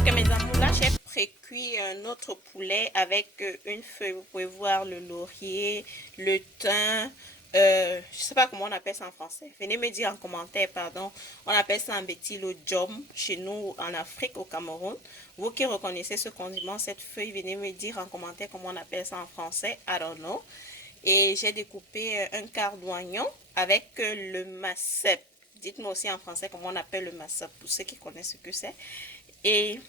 Ok mes amours, là j'ai pré-cuit un autre poulet avec une feuille, vous pouvez voir le laurier, le thym, je sais pas comment on appelle ça en français. Venez me dire en commentaire, pardon. On appelle ça en béti le djom chez nous en Afrique, au Cameroun. Vous qui reconnaissez ce condiment, cette feuille, venez me dire en commentaire comment on appelle ça en français. I don't know. Et j'ai découpé un quart d'oignon avec le massep. Dites-moi aussi en français comment on appelle le massep pour ceux qui connaissent ce que c'est. Et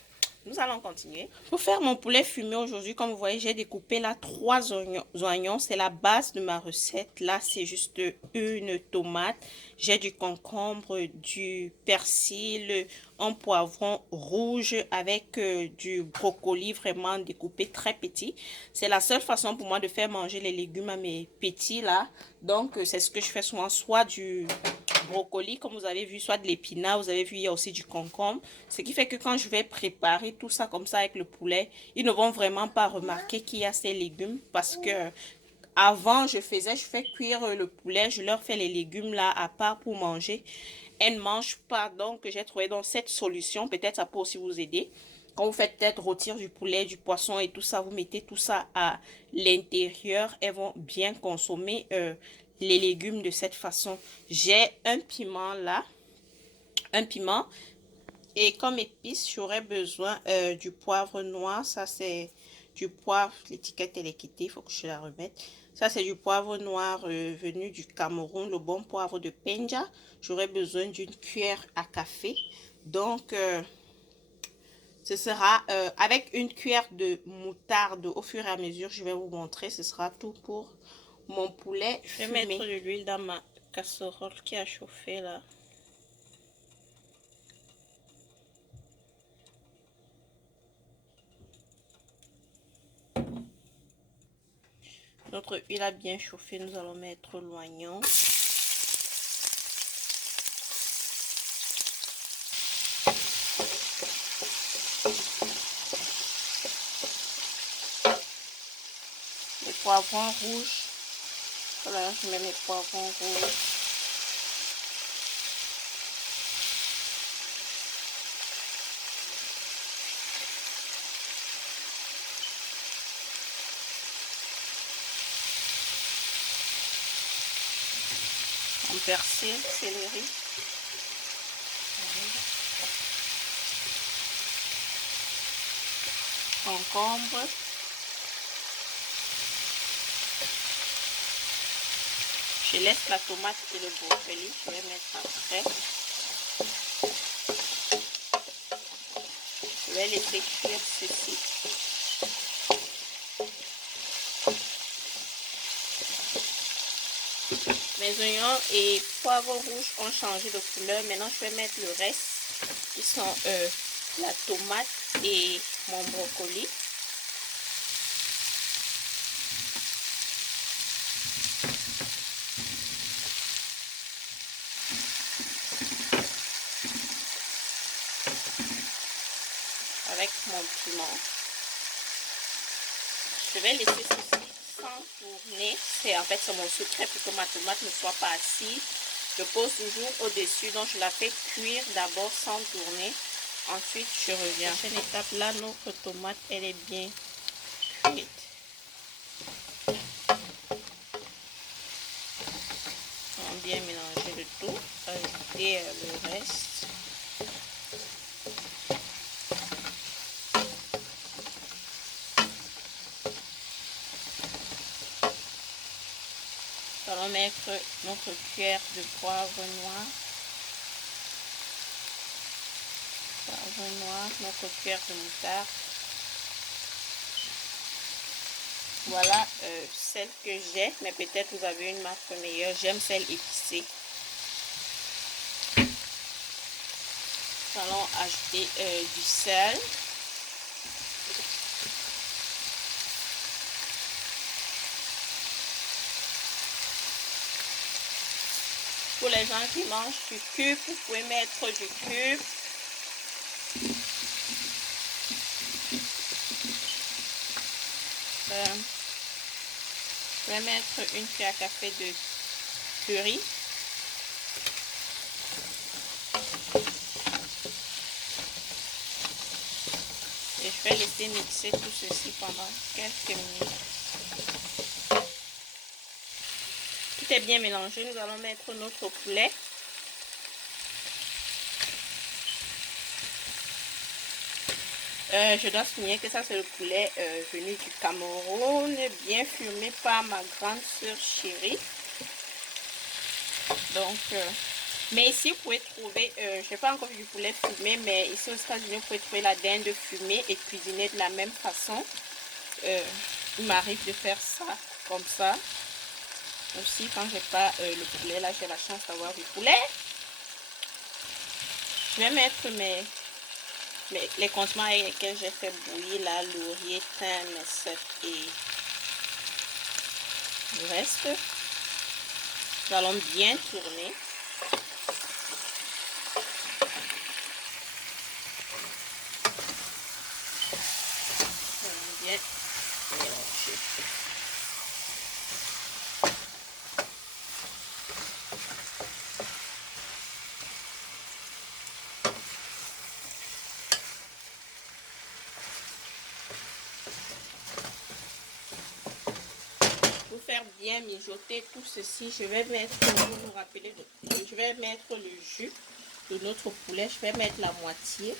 nous allons continuer. Pour faire mon poulet fumé aujourd'hui, comme vous voyez, j'ai découpé là 3 oignons. C'est la base de ma recette. Là, c'est juste une tomate. J'ai du concombre, du persil, un poivron rouge avec du brocoli vraiment découpé très petit. C'est la seule façon pour moi de faire manger les légumes à mes petits là. Donc, c'est ce que je fais souvent, soit du brocoli, comme vous avez vu, soit de l'épinard, vous avez vu, il y a aussi du concombre. Ce qui fait que quand je vais préparer tout ça comme ça avec le poulet, ils ne vont vraiment pas remarquer qu'il y a ces légumes parce que avant, je fais cuire le poulet, je leur fais les légumes là à part pour manger. Elles ne mangent pas, donc j'ai trouvé dans cette solution, peut-être ça peut aussi vous aider. Quand vous faites peut-être rôtir du poulet, du poisson et tout ça, vous mettez tout ça à l'intérieur. Elles vont bien consommer les légumes de cette façon. J'ai un piment là, un piment. Et comme épice, j'aurais besoin du poivre noir. Ça, c'est du poivre. L'étiquette, elle est quittée. Il faut que je la remette. Ça, c'est du poivre noir venu du Cameroun. Le bon poivre de Penja. J'aurais besoin d'une cuillère à café. Donc, ce sera avec une cuillère de moutarde. Au fur et à mesure, je vais vous montrer. Ce sera tout pour mon poulet fumé. Je vais mettre de l'huile dans ma casserole qui a chauffé là. Notre huile a bien chauffé, nous allons mettre l'oignon. Les poivrons rouges. Voilà, je mets mes poivrons rouges. Un persil, céleri. Concombre. Je laisse la tomate et le brocoli. Je vais mettre après. Je vais laisser cuire ceci. Mes oignons et poivrons rouges ont changé de couleur. Maintenant, je vais mettre le reste qui sont la tomate et mon brocoli. Avec mon piment. Je vais laisser ceci sans tourner. En fait, c'est mon secret pour que ma tomate ne soit pas assise. Je pose toujours au-dessus, donc je la fais cuire d'abord sans tourner. Ensuite, je reviens. Prochaine étape, là, notre tomate, elle est bien cuite. On va bien mélanger le tout. Ajouter le reste. Nous allons mettre notre cuillère de poivre noir. Notre cuillère de moutarde. Voilà celle que j'ai, mais peut-être vous avez une marque meilleure. J'aime celle épicée. Nous allons ajouter du sel. Pour les gens qui mangent du cube, vous pouvez mettre du cube. Je vais mettre une cuillère à café de curry. Je vais laisser mixer tout ceci pendant quelques minutes. Tout est bien mélangé. Nous allons mettre notre poulet. Je dois souligner que ça c'est le poulet venu du Cameroun, bien fumé par ma grande soeur chérie. Donc, mais ici vous pouvez trouver, je n'ai pas encore vu du poulet fumé, mais ici aux États-Unis vous pouvez trouver la dinde fumée et cuisinée de la même façon. Il m'arrive de faire ça comme ça. Aussi quand j'ai pas le poulet, là j'ai la chance d'avoir du poulet. Je vais mettre les condiments avec lesquels j'ai fait bouillir là, laurier, thym, mesette et le reste. Nous allons bien tourner. Nous allons bien mélanger. Pour faire bien mijoter tout ceci, je vais mettre, vous vous rappelez, je vais mettre le jus de notre poulet. Je vais mettre la moitié.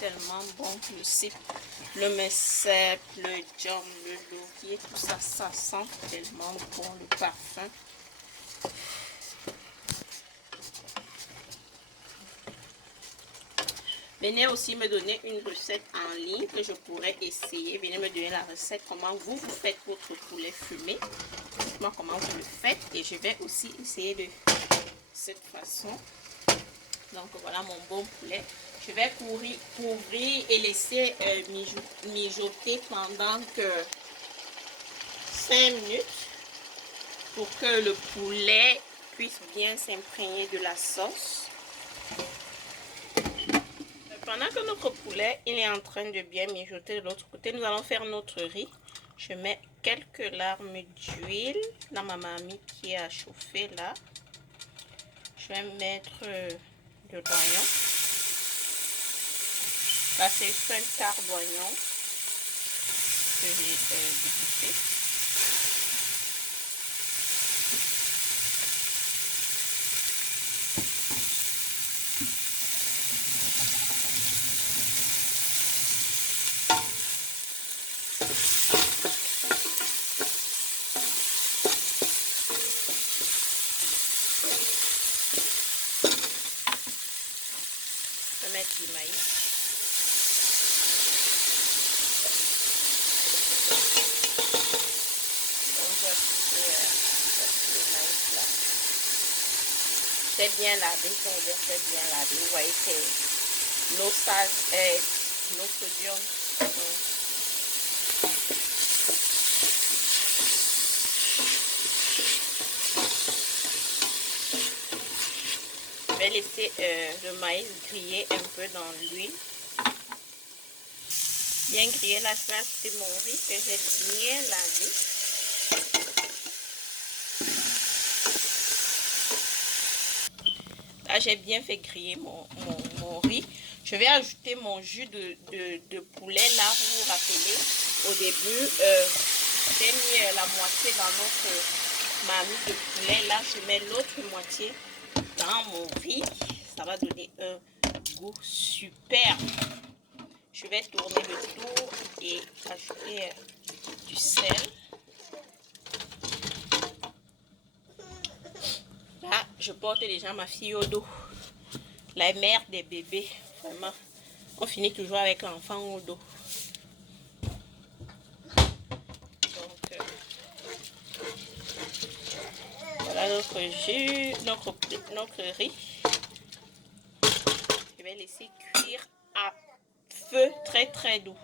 Tellement bon, le cip, le mesep, le jam, le laurier, tout ça, ça sent tellement bon, le parfum. Venez aussi me donner une recette en ligne que je pourrais essayer. Venez me donner la recette, comment vous faites votre poulet fumé. Dites-moi comment vous le faites et je vais aussi essayer de cette façon. Donc voilà mon bon poulet. Je vais couvrir et laisser mijoter pendant que 5 minutes pour que le poulet puisse bien s'imprégner de la sauce. Pendant que notre poulet il est en train de bien mijoter de l'autre côté, nous allons faire notre riz. Je mets quelques larmes d'huile dans ma marmite qui est à chauffer là. Je vais mettre de l'oignon. Là, c'est un quart d'oignon que j'ai découpé. Je vais mettre du maïs. C'est bien lavé, c'est bien lavé. Vous voyez que l'eau sale est l'eau sodium. Je vais laisser le maïs griller un peu dans l'huile. Bien grillé, là je vais ajouter mon riz que j'ai bien lavé. Là, j'ai bien fait griller mon riz. Je vais ajouter mon jus de poulet. Là, vous vous rappelez, au début, j'ai mis la moitié dans notre marmite de poulet. Là, je mets l'autre moitié dans mon riz. Ça va donner un goût super. Je vais tourner le tour et ajouter du sel. Là, je porte déjà ma fille au dos. La mère des bébés, vraiment. On finit toujours avec l'enfant au dos. Donc, voilà notre jus, notre riz. Je vais laisser cuire à feu très très doux.